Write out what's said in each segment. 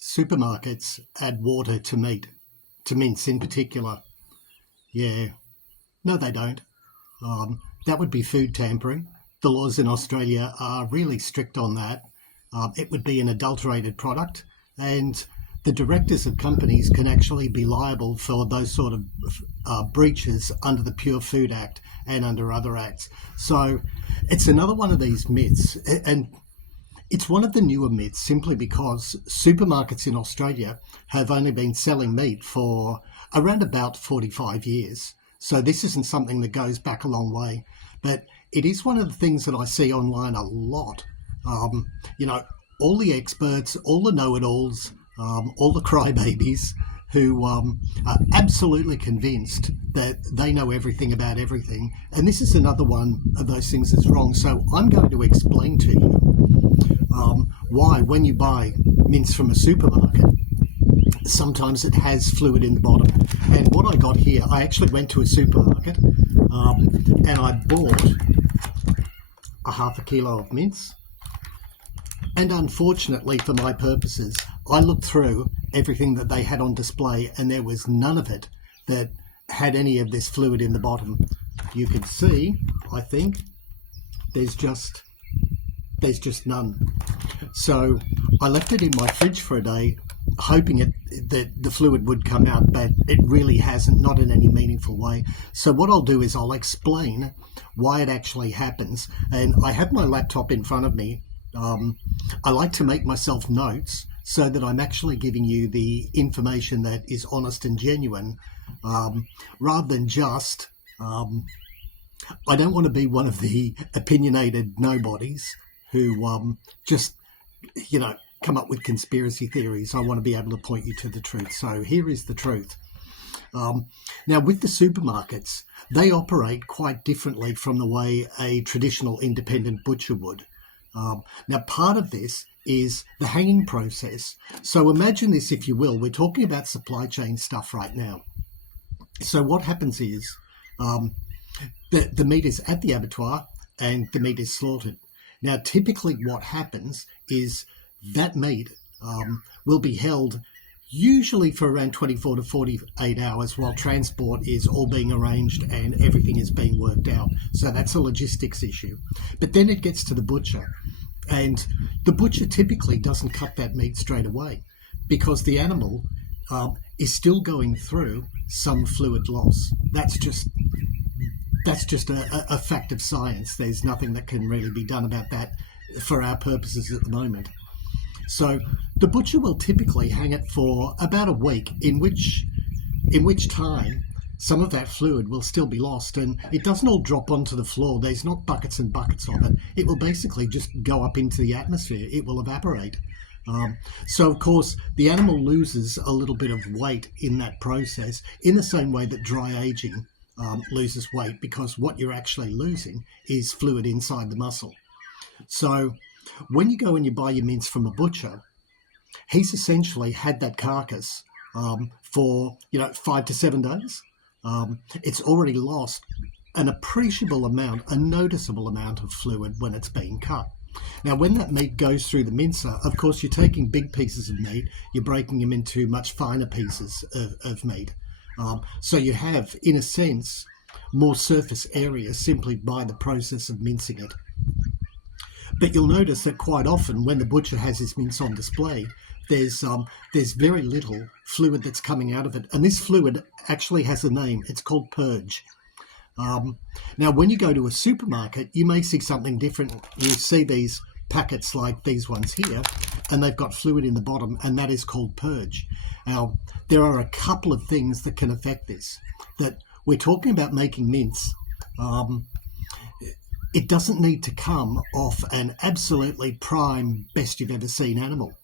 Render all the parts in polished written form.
supermarkets add water to meat, to mince in particular. Yeah, no, they don't. That would be food tampering. The laws in Australia are really strict on that. It would be an adulterated product, and the directors of companies can actually be liable for those sort of breaches under the Pure Food Act and under other acts. So it's another one of these myths, and it's one of the newer myths simply because supermarkets in Australia have only been selling meat for around about 45 years. So this isn't something that goes back a long way, but it is one of the things that I see online a lot. Um, you know, all the experts, all the know-it-alls, all the crybabies who are absolutely convinced that they know everything about everything. And this is another one of those things that's wrong. So I'm going to explain to you why when you buy mince from a supermarket, sometimes it has fluid in the bottom. And what I got here, I actually went to a supermarket and I bought a half a kilo of mince. And unfortunately for my purposes, I looked through everything that they had on display and there was none of it that had any of this fluid in the bottom. You can see, I think, there's just none. So I left it in my fridge for a day, hoping that the fluid would come out, but it really hasn't, not in any meaningful way. So what I'll do is I'll explain why it actually happens. And I have my laptop in front of me. I like to make myself notes so that I'm actually giving you the information that is honest and genuine, rather than just, I don't want to be one of the opinionated nobodies who just, come up with conspiracy theories. I want to be able to point you to the truth. So here is the truth. Now, with the supermarkets, they operate quite differently from the way a traditional independent butcher would. Now, part of this is the hanging process. So imagine this, if you will. We're talking about supply chain stuff right now. So what happens is the meat is at the abattoir and the meat is slaughtered. Now, typically what happens is that meat will be held usually for around 24 to 48 hours while transport is all being arranged and everything is being worked out. So that's a logistics issue. But then it gets to the butcher, and the butcher typically doesn't cut that meat straight away because the animal is still going through some fluid loss. That's just a fact of science. There's nothing that can really be done about that for our purposes at the moment. So the butcher will typically hang it for about a week, in which time some of that fluid will still be lost, and it doesn't all drop onto the floor. There's not buckets and buckets of it. It will basically just go up into the atmosphere. It will evaporate. So, of course, the animal loses a little bit of weight in that process, in the same way that dry aging loses weight, because what you're actually losing is fluid inside the muscle. So when you go and you buy your mince from a butcher, he's essentially had that carcass for 5 to 7 days. It's already lost an appreciable amount, a noticeable amount of fluid when it's being cut. Now, when that meat goes through the mincer, of course, you're taking big pieces of meat, you're breaking them into much finer pieces of meat. So you have, in a sense, more surface area simply by the process of mincing it. But you'll notice that quite often when the butcher has his mince on display, there's very little fluid that's coming out of it. And this fluid actually has a name. It's called purge. Now, when you go to a supermarket, you may see something different. You see these packets like these ones here, and they've got fluid in the bottom, and that is called purge. Now, there are a couple of things that can affect this. That we're talking about making mince. It doesn't need to come off an absolutely prime, best you've ever seen animal.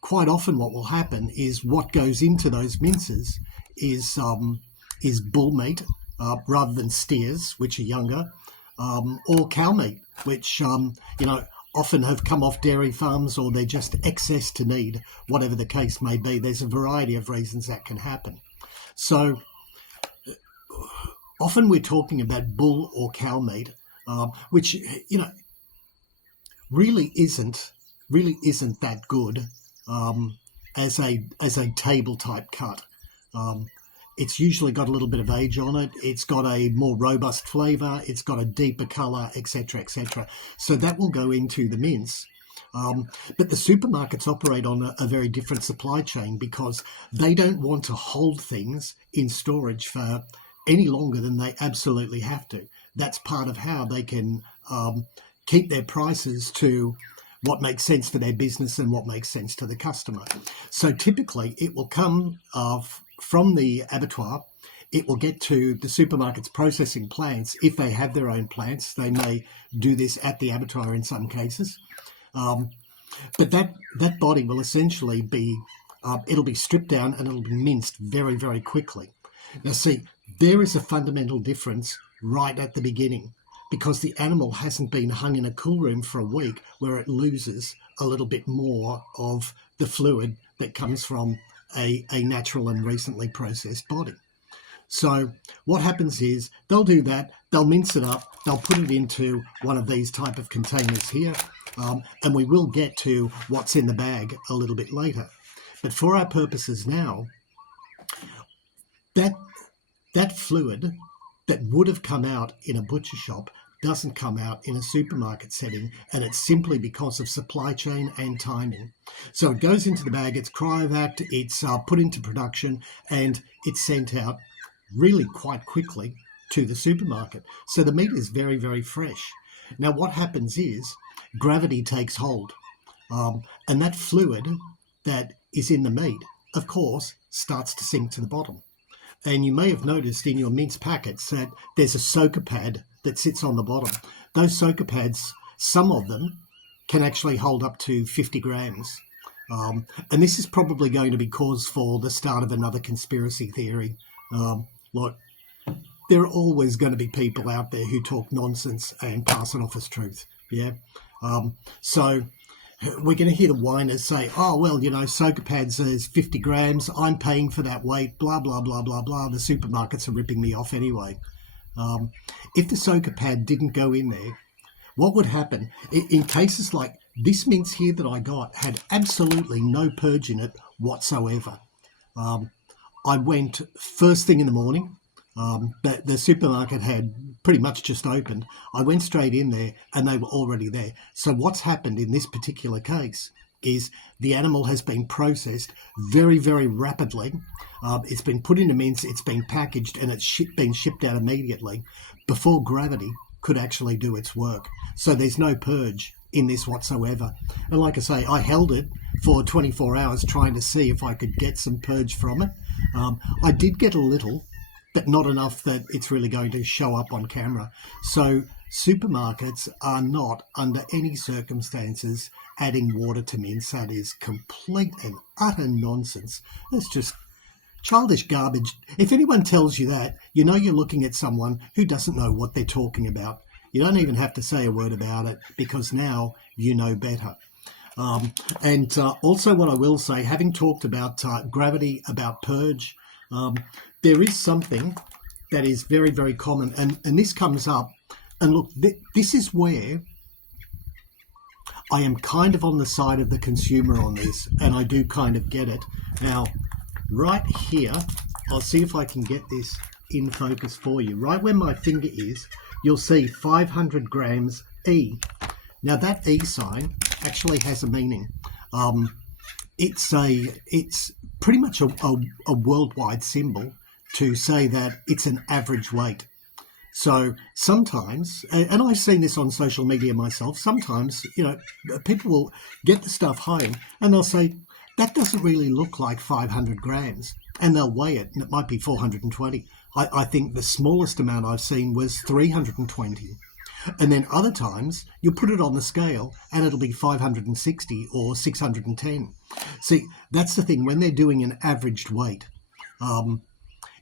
Quite often what will happen is what goes into those minces is bull meat rather than steers, which are younger, or cow meat, which often have come off dairy farms, or they're just excess to need, whatever the case may be. There's a variety of reasons that can happen. So often we're talking about bull or cow meat, which really isn't that good. as a table type cut. It's usually got a little bit of age on it. It's got a more robust flavour. It's got a deeper colour, etc., etc. So that will go into the mince. But the supermarkets operate on a very different supply chain because they don't want to hold things in storage for any longer than they absolutely have to. That's part of how they can keep their prices to what makes sense for their business and what makes sense to the customer. So typically it will come from the abattoir. It will get to the supermarket's processing plants. If they have their own plants, they may do this at the abattoir in some cases. But that body will essentially be, it'll be stripped down and it'll be minced very, very quickly. Now see, there is a fundamental difference right at the beginning because the animal hasn't been hung in a cool room for a week where it loses a little bit more of the fluid that comes from a natural and recently processed body. So what happens is they'll do that, they'll mince it up, they'll put it into one of these type of containers here, and we will get to what's in the bag a little bit later. But for our purposes now, that fluid that would have come out in a butcher shop doesn't come out in a supermarket setting, and it's simply because of supply chain and timing. So it goes into the bag, it's cryovac, it's put into production, and it's sent out really quite quickly to the supermarket. So the meat is very, very fresh. Now what happens is gravity takes hold, and that fluid that is in the meat, of course, starts to sink to the bottom. And you may have noticed in your mince packets that there's a soaker pad that sits on the bottom. Those soaker pads, some of them can actually hold up to 50 grams. And this is probably going to be cause for the start of another conspiracy theory. Look, there are always going to be people out there who talk nonsense and pass it off as truth. Yeah. So we're going to hear the whiners say, oh, well, you know, soaker pads is 50 grams. I'm paying for that weight, blah, blah, blah, blah, blah. The supermarkets are ripping me off anyway. If the soaker pad didn't go in there, what would happen? In cases like this mince here that I got had absolutely no purge in it whatsoever. I went first thing in the morning. The supermarket had pretty much just opened. I went straight in there and they were already there. So what's happened in this particular case is the animal has been processed very, very rapidly. It's been put into mince, it's been packaged, and it's been shipped out immediately before gravity could actually do its work. So there's no purge in this whatsoever. And like I say, I held it for 24 hours trying to see if I could get some purge from it. I did get a little, but not enough that it's really going to show up on camera. So supermarkets are not, under any circumstances, adding water to mince. That is complete and utter nonsense. It's just childish garbage. If anyone tells you that, you know you're looking at someone who doesn't know what they're talking about. You don't even have to say a word about it because now you know better. And also what I will say, having talked about gravity, about purge, there is something that is very, very common, and this comes up, and look, this is where I am kind of on the side of the consumer on this, and I do kind of get it. Now, right here, I'll see if I can get this in focus for you. Right where my finger is, you'll see 500 grams E. Now, that E sign actually has a meaning. It's pretty much a worldwide symbol to say that it's an average weight. So sometimes, and I've seen this on social media myself, sometimes, you know, people will get the stuff home and they'll say, that doesn't really look like 500 grams. And they'll weigh it and it might be 420. I think the smallest amount I've seen was 320. And then other times you'll put it on the scale and it'll be 560 or 610. See, that's the thing. When they're doing an averaged weight,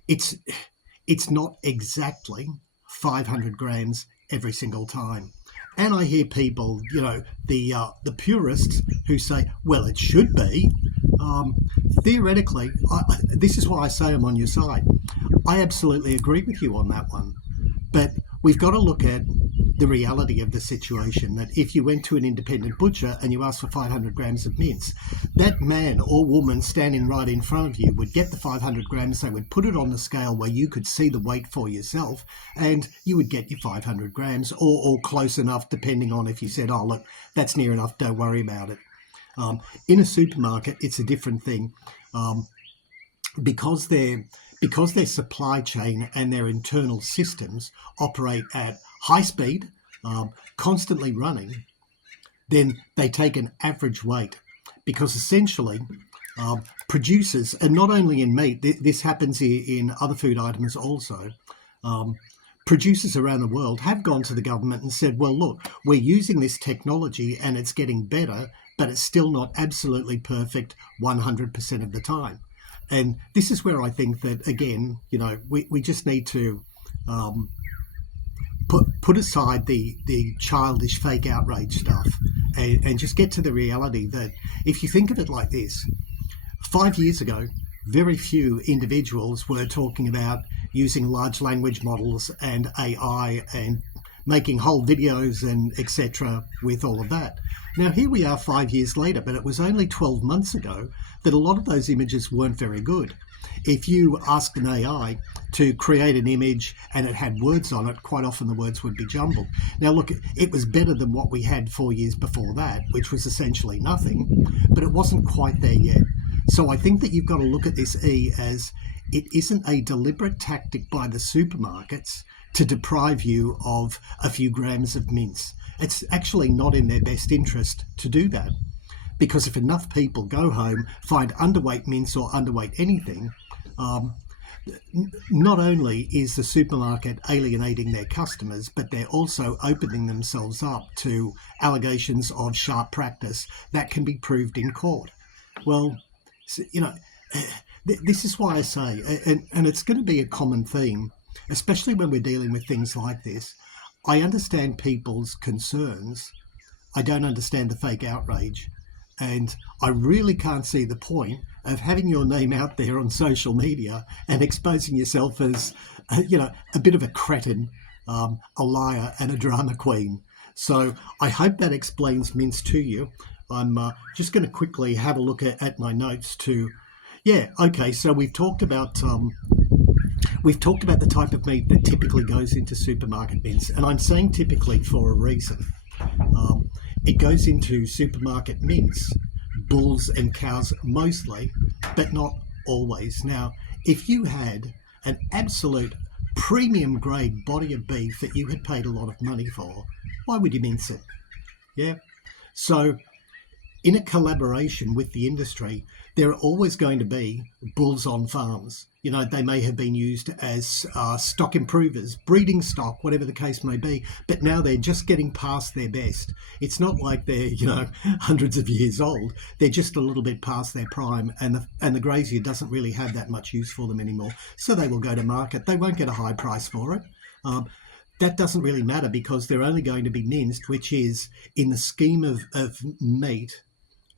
it's not exactly 500 grams every single time. And I hear people, you know, the purists who say, well, it should be. Theoretically, this is why I say I'm on your side. I absolutely agree with you on that one. But we've got to look at the reality of the situation, that if you went to an independent butcher and you asked for 500 grams of mince, that man or woman standing right in front of you would get the 500 grams, they would put it on the scale where you could see the weight for yourself, and you would get your 500 grams or close enough, depending on if you said, oh, look, that's near enough, don't worry about it. In a supermarket, it's a different thing. Because their supply chain and their internal systems operate at high speed, constantly running, then they take an average weight, because essentially producers, and not only in meat, this happens in other food items also, producers around the world have gone to the government and said, well, look, we're using this technology and it's getting better, but it's still not absolutely perfect 100% of the time. And this is where I think that, again, we just need to put aside the childish fake outrage stuff and just get to the reality that if you think of it like this, 5 years ago, very few individuals were talking about using large language models and AI and making whole videos and etc. with all of that. Now, here we are 5 years later, but it was only 12 months ago that a lot of those images weren't very good. If you asked an AI to create an image and it had words on it, quite often the words would be jumbled. Now, look, it was better than what we had 4 years before that, which was essentially nothing, but it wasn't quite there yet. So I think that you've got to look at this, as it isn't a deliberate tactic by the supermarkets to deprive you of a few grams of mince. It's actually not in their best interest to do that, because if enough people go home, find underweight mince or underweight anything, not only is the supermarket alienating their customers, but they're also opening themselves up to allegations of sharp practice that can be proved in court. Well, this is why I say, and it's going to be a common theme, especially when we're dealing with things like this. I understand people's concerns. I don't understand the fake outrage. And I really can't see the point of having your name out there on social media and exposing yourself as, a bit of a cretin, a liar and a drama queen. So I hope that explains mince to you. I'm just going to quickly have a look at my notes to, so we've talked about the type of meat that typically goes into supermarket mince, and I'm saying typically for a reason. It goes into supermarket mince, bulls and cows mostly, but not always. Now, if you had an absolute premium grade body of beef that you had paid a lot of money for, why would you mince it? Yeah. So in a collaboration with the industry, there are always going to be bulls on farms. They may have been used as stock improvers, breeding stock, whatever the case may be, but now they're just getting past their best. It's not like they're, hundreds of years old. They're just a little bit past their prime, and the grazier doesn't really have that much use for them anymore. So they will go to market. They won't get a high price for it. That doesn't really matter, because they're only going to be minced, which is, in the scheme of meat,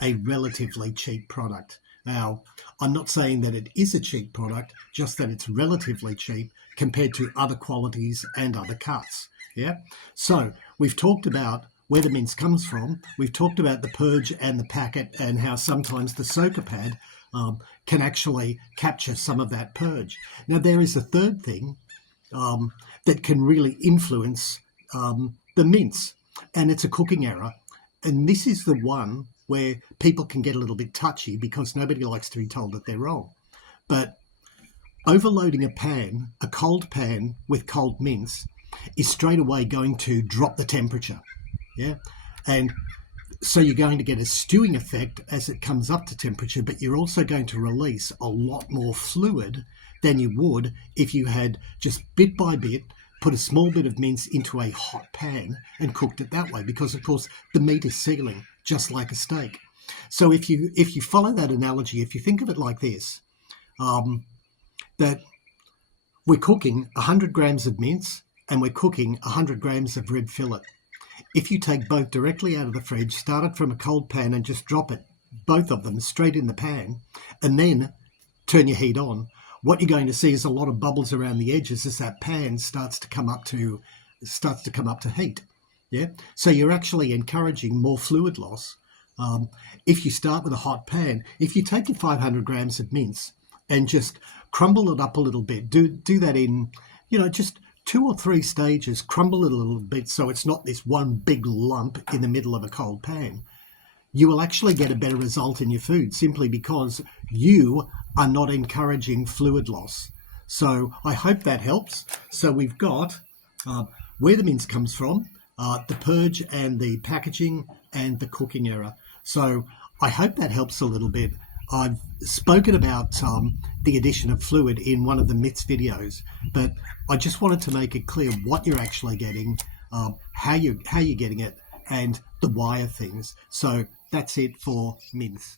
a relatively cheap product. Now, I'm not saying that it is a cheap product, just that it's relatively cheap compared to other qualities and other cuts. Yeah. So we've talked about where the mince comes from. We've talked about the purge and the packet, and how sometimes the soaker pad can actually capture some of that purge. Now, there is a third thing that can really influence the mince, and it's a cooking error. And this is the one where people can get a little bit touchy, because nobody likes to be told that they're wrong. But overloading a cold pan with cold mince, is straight away going to drop the temperature. Yeah. And so you're going to get a stewing effect as it comes up to temperature, but you're also going to release a lot more fluid than you would if you had just bit by bit put a small bit of mince into a hot pan and cooked it that way, because of course the meat is sealing just like a steak. So if you follow that analogy, if you think of it like this, that we're cooking 100 grams of mince and we're cooking 100 grams of rib fillet. If you take both directly out of the fridge, start it from a cold pan and just drop it, both of them, straight in the pan, and then turn your heat on, what you're going to see is a lot of bubbles around the edges as that pan starts to come up to heat. Yeah. So you're actually encouraging more fluid loss. Um, if you start with a hot pan, if you take your 500 grams of mince and just crumble it up a little bit, do that in, just 2 or 3 stages, crumble it a little bit so it's not this one big lump in the middle of a cold pan. You will actually get a better result in your food simply because you are not encouraging fluid loss. So I hope that helps. So we've got uh, where the mince comes from, the purge and the packaging and the cooking error. So I hope that helps a little bit. I've spoken about the addition of fluid in one of the myths videos, but I just wanted to make it clear what you're actually getting, how you're getting it, and the why of things. So that's it for mince.